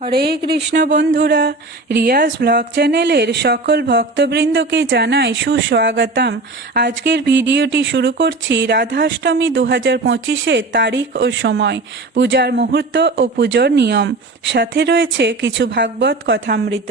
হরে কৃষ্ণ বন্ধুরা, রিয়াজ ব্লগ চ্যানেলের সকল ভক্তবৃন্দকে জানাই সুস্বাগতম। আজকের ভিডিওটি শুরু করছি রাধাষ্টমী দু হাজার পঁচিশের তারিখ ও সময়, পূজার মুহূর্ত ও পুজোর নিয়ম। সাথে রয়েছে কিছু ভাগবত কথামৃত।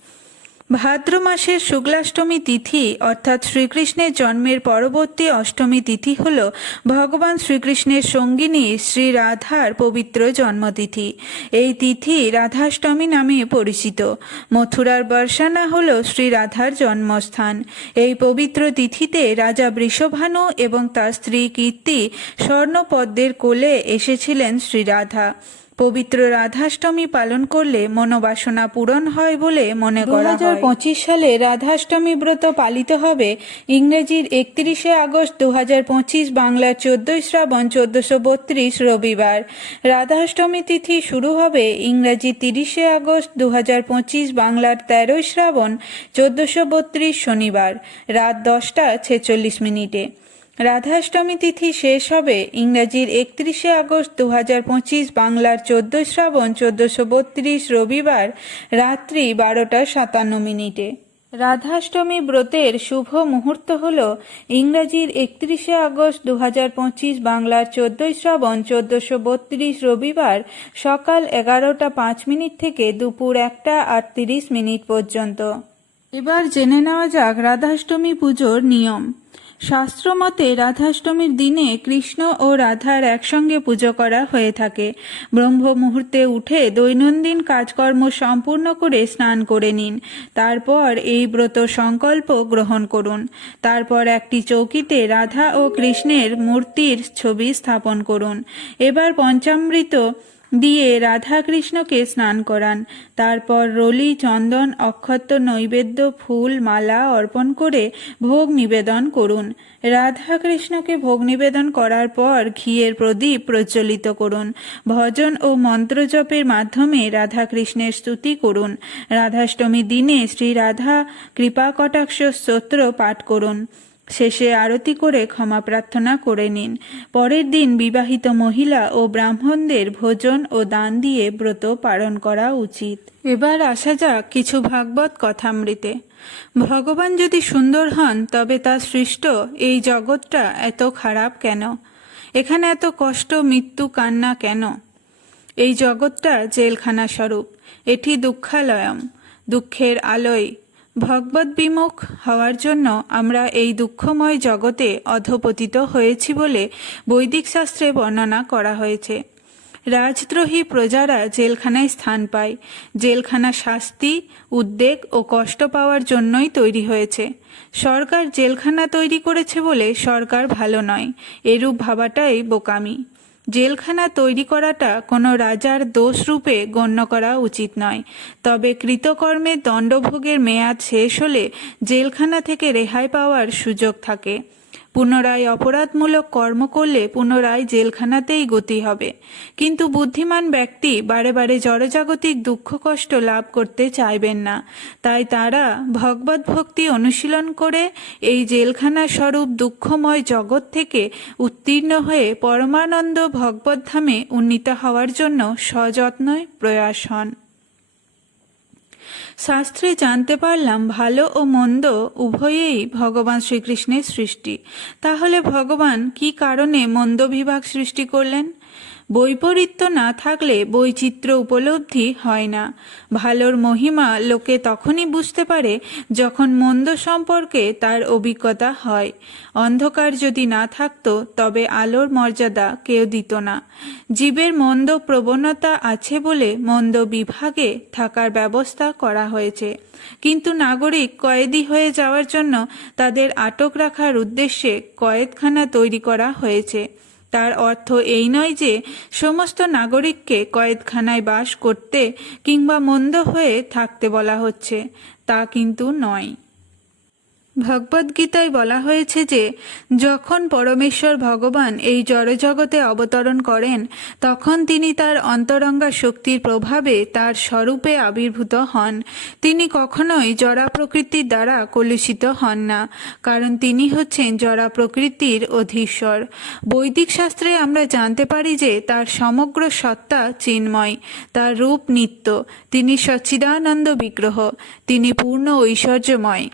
ভাদ্র মাসের শুক্লাষ্টমী তিথি, অর্থাৎ শ্রীকৃষ্ণের জন্মের পরবর্তী অষ্টমী তিথি হল ভগবান শ্রীকৃষ্ণের সঙ্গিনী শ্রী রাধার পবিত্র জন্মতিথি। এই তিথি রাধাষ্টমী নামে পরিচিত। মথুরার বর্ষানা হল শ্রী রাধার জন্মস্থান। এই পবিত্র তিথিতে রাজা বৃষভানু এবং তার স্ত্রী কীর্তি স্বর্ণপদ্মের কোলে এসেছিলেন শ্রী রাধা। পবিত্র রাধাষ্টমী পালন করলে মনোবাসনা পূরণ হয় বলে মনে করা হয়। পঁচিশ সালে রাধাষ্টমী ব্রত পালিত হবে। ইংরেজির একত্রিশে আগস্ট দু হাজার পঁচিশ বাংলার চোদ্দই শ্রাবণ চোদ্দশো বত্রিশ রবিবার। রাধাষ্টমী তিথি শুরু হবে ইংরেজি তিরিশে আগস্ট দু হাজার পঁচিশ বাংলার তেরোই শ্রাবণ চোদ্দশো বত্রিশ শনিবার। রাত দশটা ছেচল্লিশ মিনিটে। রাধাষ্টমী তিথি শেষ হবে ইংরাজির একত্রিশে আগস্ট দু হাজার পঁচিশ বাংলার চোদ্দ শ্রাবণ চোদ্দশো বত্রিশ রবিবার রাত্রি বারোটা সাতান্ন মিনিটে। রাধাষ্টমী ব্রতের শুভ মুহূর্ত হল ইংরাজির একত্রিশে আগস্ট দু পঁচিশ বাংলার চোদ্দই শ্রাবণ চোদ্দশো বত্রিশ রবিবার সকাল এগারোটা পাঁচ মিনিট থেকে দুপুর একটা আটত্রিশ মিনিট পর্যন্ত। এবার জেনে নেওয়া যাক রাধাষ্টমী পুজোর নিয়ম। শাস্ত্রমতে রাধাষ্টমীর দিনে কৃষ্ণ ও রাধার একসঙ্গে পুজো করা হয়ে থাকে। ব্রহ্ম মুহূর্তে উঠে দৈনন্দিন কাজকর্ম সম্পূর্ণ করে স্নান করে নিন। তারপর এই ব্রত সংকল্প গ্রহণ করুন। তারপর একটি চৌকিতে রাধা ও কৃষ্ণের মূর্তির ছবি স্থাপন করুন। এবার পঞ্চামৃত দিয়ে রাধা কৃষ্ণকে স্নান করান। তারপর রলি, চন্দন অক্ষত নৈবেদ্য, ফুল, মালা অর্পণ করে ভোগ নিবেদন করুন। রাধা কৃষ্ণকে ভোগ নিবেদন করার পর ঘিয়ের প্রদীপ প্রজ্বলিত করুন। ভজন ও মন্ত্রজপের মাধ্যমে রাধা কৃষ্ণের স্তুতি করুন। রাধাষ্টমী দিনে শ্রী রাধা কৃপা কটাক্ষ স্তোত্র পাঠ করুন। শেষে আরতি করে ক্ষমা প্রার্থনা করে নিন। পরের দিন বিবাহিত মহিলা ও ব্রাহ্মণদের ভোজন ও দান দিয়ে ব্রত পালন করা উচিত। এবার আসা যাক কিছু ভাগবত কথামৃতে। ভগবান যদি সুন্দর হন, তবে তা সৃষ্ট এই জগৎটা এত খারাপ কেন? এখানে এত কষ্ট, মৃত্যু, কান্না কেন? এই জগৎটা জেলখানা স্বরূপ এটি দুঃখালয়ম, দুঃখের আলোয় ভগবত বিমুখ হওয়ার জন্য আমরা এই দুঃখময় জগতে অধপতিত হয়েছি বলে বৈদিক শাস্ত্রে বর্ণনা করা হয়েছে। রাজদ্রোহী প্রজারা জেলখানায় স্থান পায়। জেলখানা শাস্তি, উদ্বেগ ও কষ্ট পাওয়ার জন্যই তৈরি হয়েছে। সরকার জেলখানা তৈরি করেছে বলে সরকার ভালো নয়। এরূপ ভাবাটাই বোকামি। জেলখানা তৈরি করাটা কোনো রাজার দোষ রূপে গণ্য করা উচিত নয়। তবে কৃতকর্মে দণ্ডভোগের মেয়াদ শেষ হলে জেলখানা থেকে রেহাই পাওয়ার সুযোগ থাকে। পুনরায় অপরাধমূলক কর্ম করলে পুনরায় জেলখানাতেই গতি হবে। কিন্তু বুদ্ধিমান ব্যক্তি বারে বারে জড়জাগতিক দুঃখ কষ্ট লাভ করতে চাইবেন না। তাই তারা ভগবত ভক্তি অনুশীলন করে এই জেলখানা স্বরূপ দুঃখময় জগৎ থেকে উত্তীর্ণ হয়ে পরমানন্দ ভগবত ধামে উন্নীত হওয়ার জন্য সযত্নয় প্রয়াস হন। শাস্ত্রে জানতে পারলাম, ভালো ও মন্দ উভয়েই ভগবান শ্রীকৃষ্ণের সৃষ্টি। তাহলে ভগবান কি কারণে মন্দ বিভাগ সৃষ্টি করলেন? বৈপরীত্য না থাকলে বৈচিত্র্য উপলব্ধি হয় না। ভালোর মহিমা লোকে তখনই বুঝতে পারে যখন মন্দ সম্পর্কে তার অভিজ্ঞতা হয়। অন্ধকার যদি না থাকতো, তবে আলোর মর্যাদা কেউ দিত না। জীবের মন্দ প্রবণতা আছে বলে মন্দ বিভাগে থাকার ব্যবস্থা করা হয়েছে। কিন্তু নাগরিক কয়েদি হয়ে যাওয়ার জন্য তাদের আটক রাখার উদ্দেশ্যে কয়েদখানা তৈরি করা হয়েছে। তার অর্থ এই নয় যে সমস্ত নাগরিককে কয়েদখানায় বাস করতে কিংবা মন্দ হয়ে থাকতে বলা হচ্ছে, তা কিন্তু নয়। ভগবদ্গীতায় বলা হয়েছে যে, যখন পরমেশ্বর ভগবান এই জড়জগতে অবতরণ করেন, তখন তিনি তার অন্তরঙ্গা শক্তির প্রভাবে তার স্বরূপে আবির্ভূত হন। তিনি কখনোই জড়া প্রকৃতির দ্বারা কলুষিত হন না, কারণ তিনি হচ্ছেন জড়া প্রকৃতির অধীশ্বর। বৈদিক শাস্ত্রে আমরা জানতে পারি যে, তার সমগ্র সত্তা চিন্ময়, তার রূপ নিত্য। তিনি সচ্চিদানন্দ বিগ্রহ, তিনি পূর্ণ ঐশ্বর্যময়।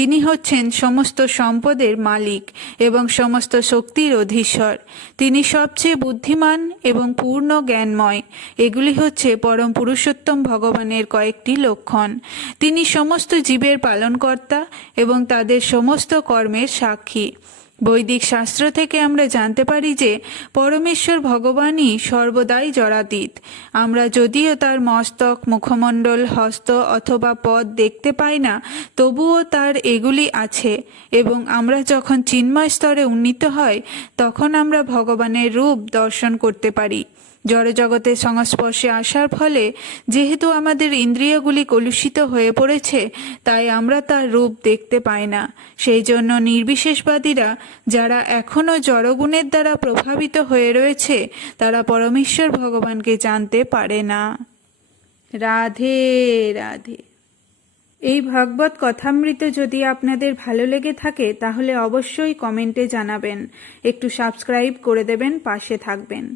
তিনি হচ্ছেন সমস্ত সম্পদের মালিক এবং সমস্ত শক্তির অধীশ্বর। তিনি সবচেয়ে বুদ্ধিমান এবং পূর্ণ জ্ঞানময়। এগুলি হচ্ছে পরম পুরুষোত্তম ভগবানের কয়েকটি লক্ষণ। তিনি সমস্ত জীবের পালনকর্তা এবং তাদের সমস্ত কর্মের সাক্ষী। বৈদিক শাস্ত্র থেকে আমরা জানতে পারি যে পরমেশ্বর ভগবানই সর্বদাই জরাতীত। আমরা যদিও তার মস্তক, মুখমণ্ডল, হস্ত অথবা পদ দেখতে পাই না, তবুও তার এগুলি আছে এবং আমরা যখন চিন্ময় স্তরে উন্নীত হয়, তখন আমরা ভগবানের রূপ দর্শন করতে পারি। জড়জগতের সংস্পর্শে আসার ফলে যেহেতু আমাদের ইন্দ্রিয়গুলি কলুষিত হয়ে পড়েছে, তাই আমরা তার রূপ দেখতে পাই না। সেই জন্য নির্বিশেষবাদীরা, যারা এখনও জড়গুণের দ্বারা প্রভাবিত হয়ে রয়েছে, তারা পরমেশ্বর ভগবানকে জানতে পারে না। রাধে রাধে। এই ভগবত কথামৃত যদি আপনাদের ভালো লেগে থাকে, তাহলে অবশ্যই কমেন্টে জানাবেন। একটু সাবস্ক্রাইব করে দেবেন, পাশে থাকবেন।